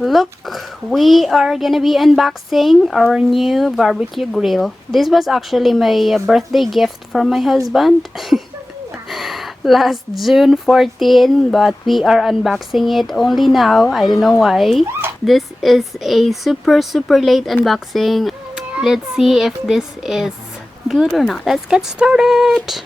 Look, we are gonna be unboxing our new barbecue grill. This was actually my birthday gift from my husband last June 14, but we are unboxing it only now. I don't know why. This is a super late unboxing. Let's see if this is good or not. Let's get started.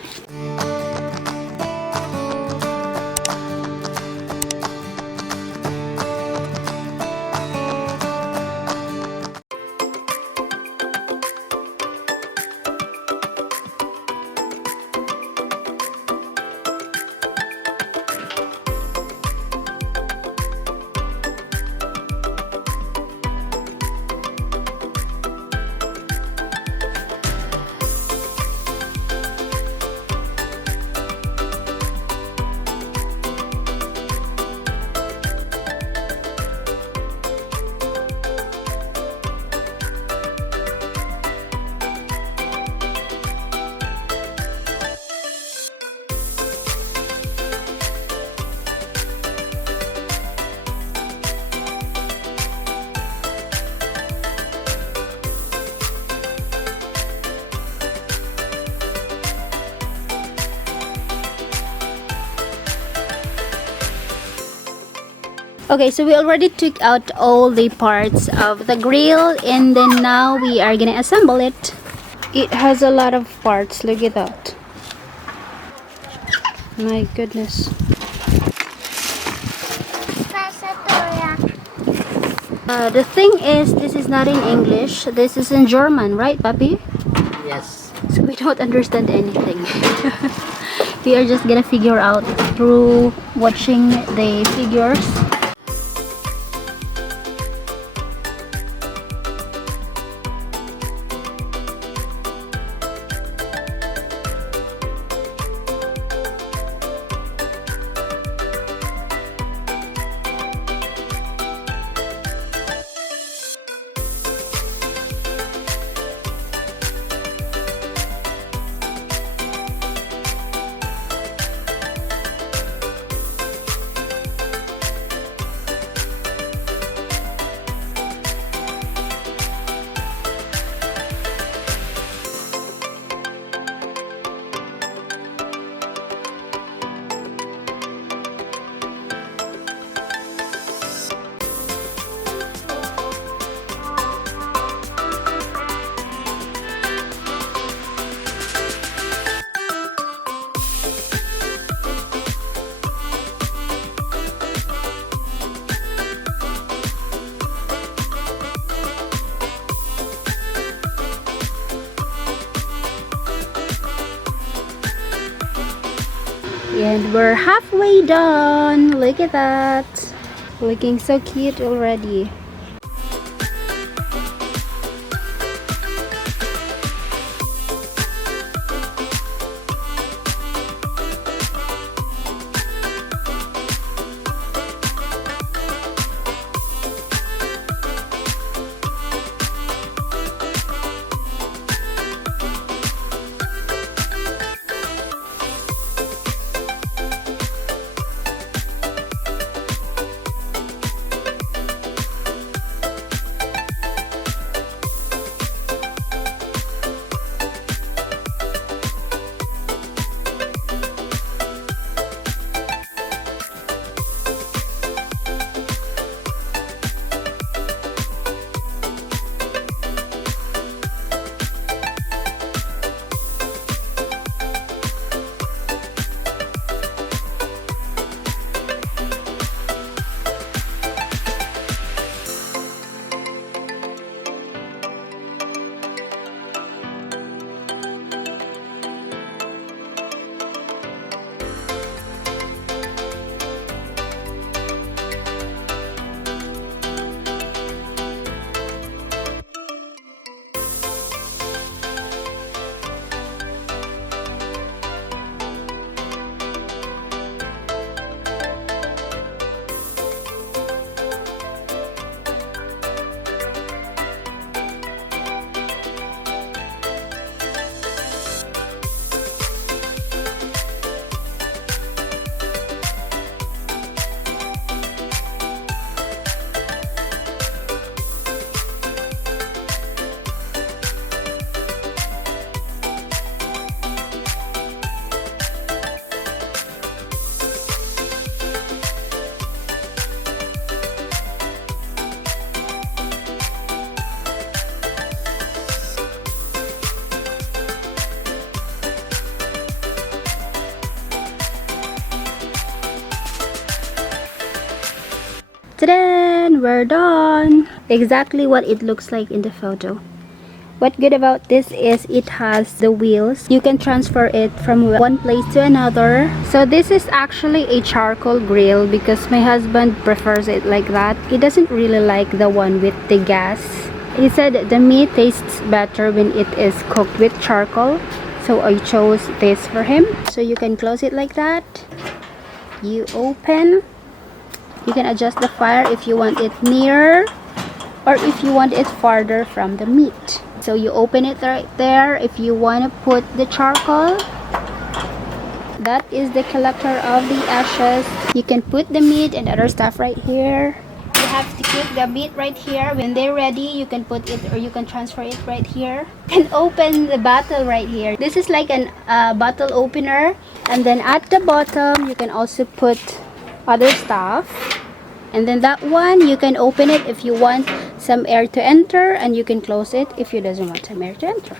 Okay, so we already took out all the parts of the grill, and then now we are gonna assemble it. It has a lot of parts. Look at that. My goodness. The thing is, this is not in English. This is in German, right, Papi? Yes. So we don't understand anything. We are just gonna figure out through watching the figures. And we're halfway done. Look at that. Looking so cute already. Ta-da! We're done! Exactly what it looks like in the photo. What good about this is it has the wheels. You can transfer it from one place to another. So this is actually a charcoal grill because my husband prefers it like that. He doesn't really like the one with the gas. He said the meat tastes better when it is cooked with charcoal. So I chose this for him. So you can close it like that. You open. You can adjust the fire if you want it nearer or if you want it farther from the meat. So you open it right there if you want to put the charcoal. That is the collector of the ashes. You can put the meat and other stuff right here. You have to keep the meat right here. When they're ready, you can put it or you can transfer it right here. And open the bottle right here. This is like an bottle opener. And then at the bottom, you can also put other stuff. And then that one, you can open it if you want some air to enter, and you can close it if you doesn't want some air to enter.